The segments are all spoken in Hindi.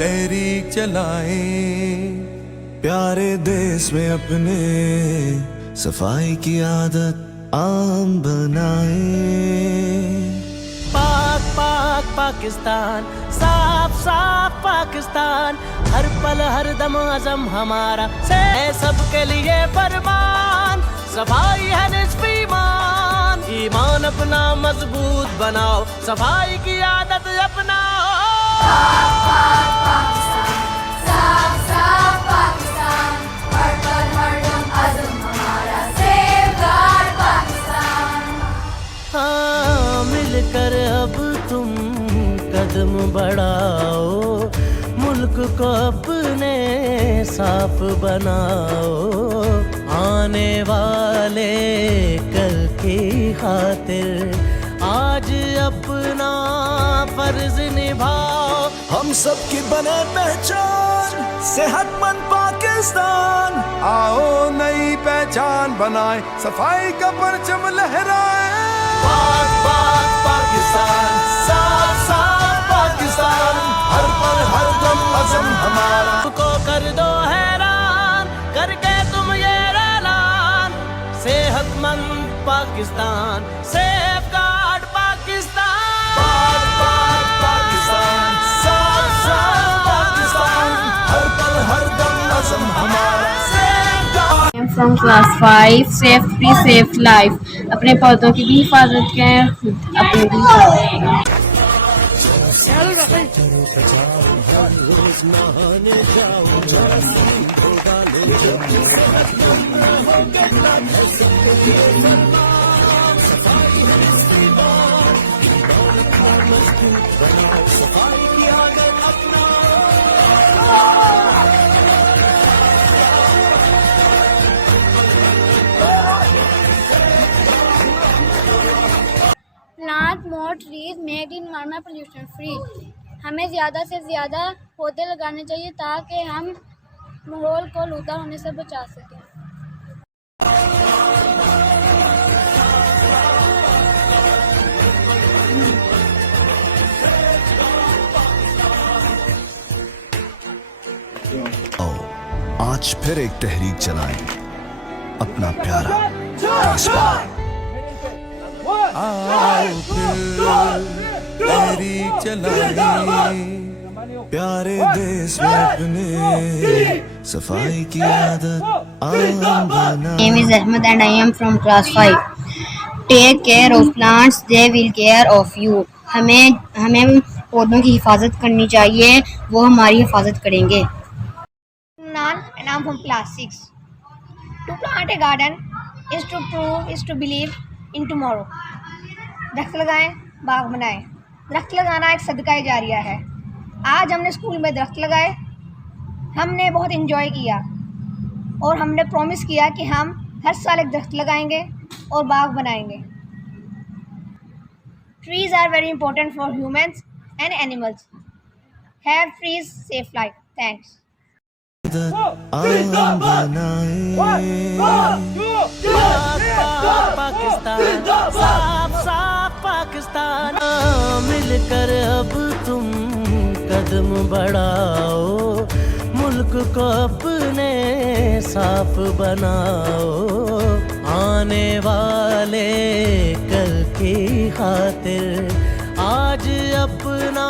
तहरीक चलाएं, प्यारे देश में अपने सफाई की आदत आम बनाएं। पाक पाक पाकिस्तान, साफ साफ पाकिस्तान, हर पल हर दम अज़म हमारा से सबके लिए फरमान। सफाई है निस्फ़ ईमान, ईमान अपना मजबूत बनाओ, सफाई की आदत अपनाओ। साफ साफ पाकिस्तान, हर पल हर दम अज़म हमारा, सेफगार्ड पाकिस्तान। हाँ, मिलकर अब तुम कदम बढ़ाओ, मुल्क को अपने साफ बनाओ। आने वाले कल की खातिर आज अपना फर्ज निभाओ। हम सब की बने पहचान, सेहतमंद पाकिस्तान। आओ नई पहचान बनाएं, सफाई का परचम लहराएं। पाक पाक पाकिस्तान, साफ साफ पाकिस्तान, हर पल हर दम अज़म हमारा। को कर दो हैरान करके तुम ये ऐलान, सेहतमंद पाकिस्तान, सेफगार्ड पाकिस्तान। पाक पाक पाकिस्तान, साफ साफ पाकिस्तान, हर पल हर दम अज़म हमारा। I'm from class 5, safe free safe life. अपने पौधों की भी हिफाजत करें, अपनी भी हिफाजत करें। Plant more trees, make the environment pollution free. हमें ज़्यादा से ज़्यादा पौधे लगाने चाहिए ताकि हम माहौल को आलूदा होने से बचा सकें। आज फिर एक तहरीक चलाएं, अपना प्यारा देश बनाएं। आओ फिर तहरीक चलाएं, प्यारे देश में अपने सफाई की आदत आम बनाएं। My name is Ahmed and I am from class 5. Take care of plants, they will care of you. हमें पौधों की हिफाजत करनी चाहिए, वो हमारी हिफाजत करेंगे। Nan and I'm from class 6. To plant a garden is to prove, is to believe in tomorrow. दरख्त लगाएं, बाग बनाएं। दरख्त लगाना एक सदका जारिया है। आज हमने स्कूल में दरख्त लगाए, हमने बहुत एंजॉय किया और हमने प्रॉमिस किया कि हम हर साल एक दरख्त लगाएंगे और बाग बनाएंगे। Trees are very important for humans and animals. Have trees, safe life. Thanks. आम बनाएं। पाकिस्तान, साफ साफ पाकिस्तान। मिलकर अब तुम कदम बढ़ाओ, मुल्क को अपने साफ बनाओ। आने वाले कल की खातिर आज अपना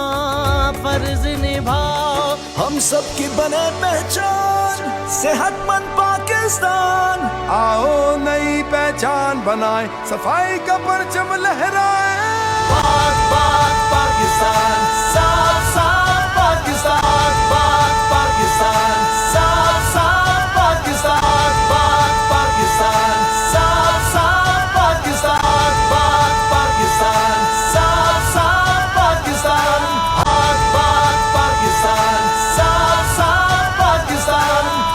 फर्ज निभाओ। हम सब की बने पहचान, सेहतमंद पाकिस्तान। आओ नई पहचान बनाएं, सफाई का परचम लहराएं। पाक